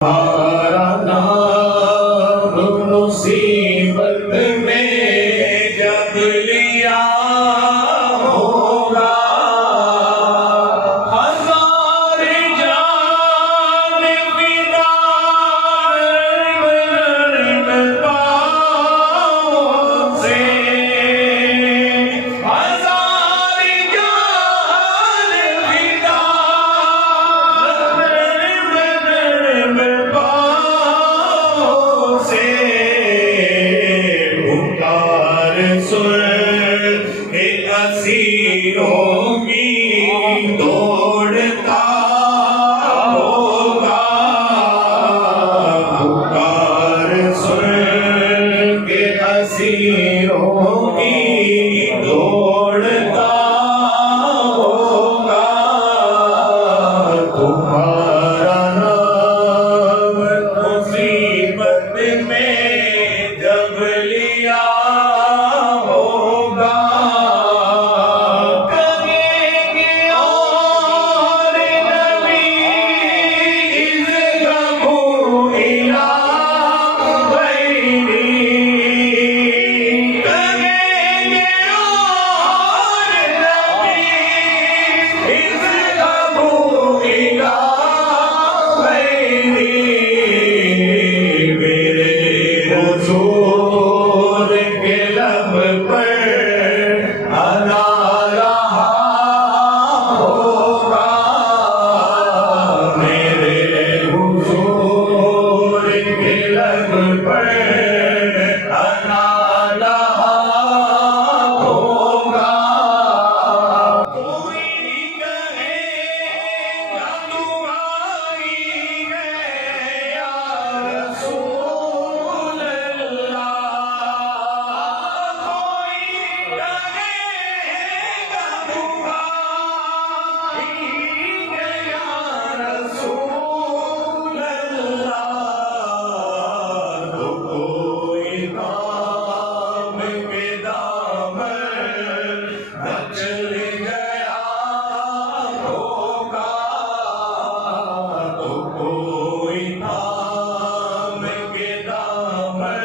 हमारा नाम मुसीबत में जब लिया होगा, हजार जान फिदा पाँव से, हजार जान फिदा पुकार सुन के असीरों की दौड़ता होगा, पुकार सुन के असीरों की दौड़ता होगा, तुम्हारा नाम मुसीबत में जब लिया होगा, करेंगे और नबी इस गमो इला गैरी, करेंगे और नबी इस गमो इला गैरी, मेरे हुजूर के लब पर अना रहा होगा, मेरे हुजूर के लब पर अना रहा होगा, कोई कहेगा तू आई है या रसूल अल्लाह, कोई कहेगा तू आई है या रसूल अल्लाह, तो कोई काम के दामन चल गया होगा, तो कोई काम के दामन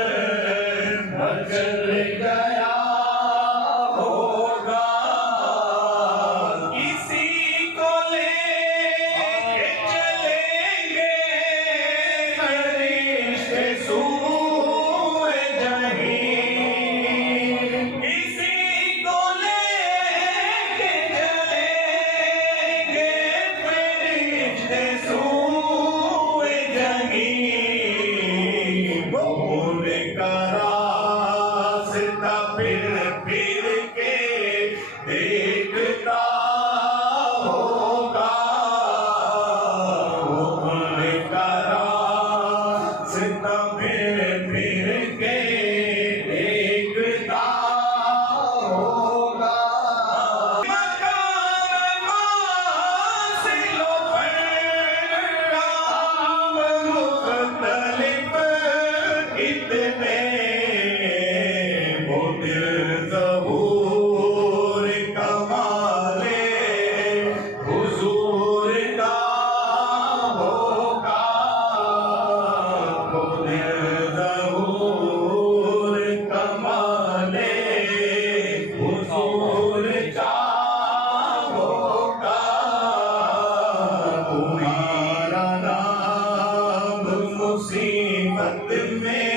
चल गया होगा, किसी को लेके चलेंगे फरिश्ते सूए जहीं, किसी को लेके चलेंगे फरिश्ते सूए जहीं, वो उनका रास्ता फिर के देखता होगा, वो उनका रास्ता फिर के देखता होगा, मकान वासिलों पर काम मुख्तलिफ इतने, वो दिल ज़हूर कमाले हुजूर का होगा, वो दिल ज़हूर कमाले हुजूर का होगा, तुम्हारा नाम मुसीबत में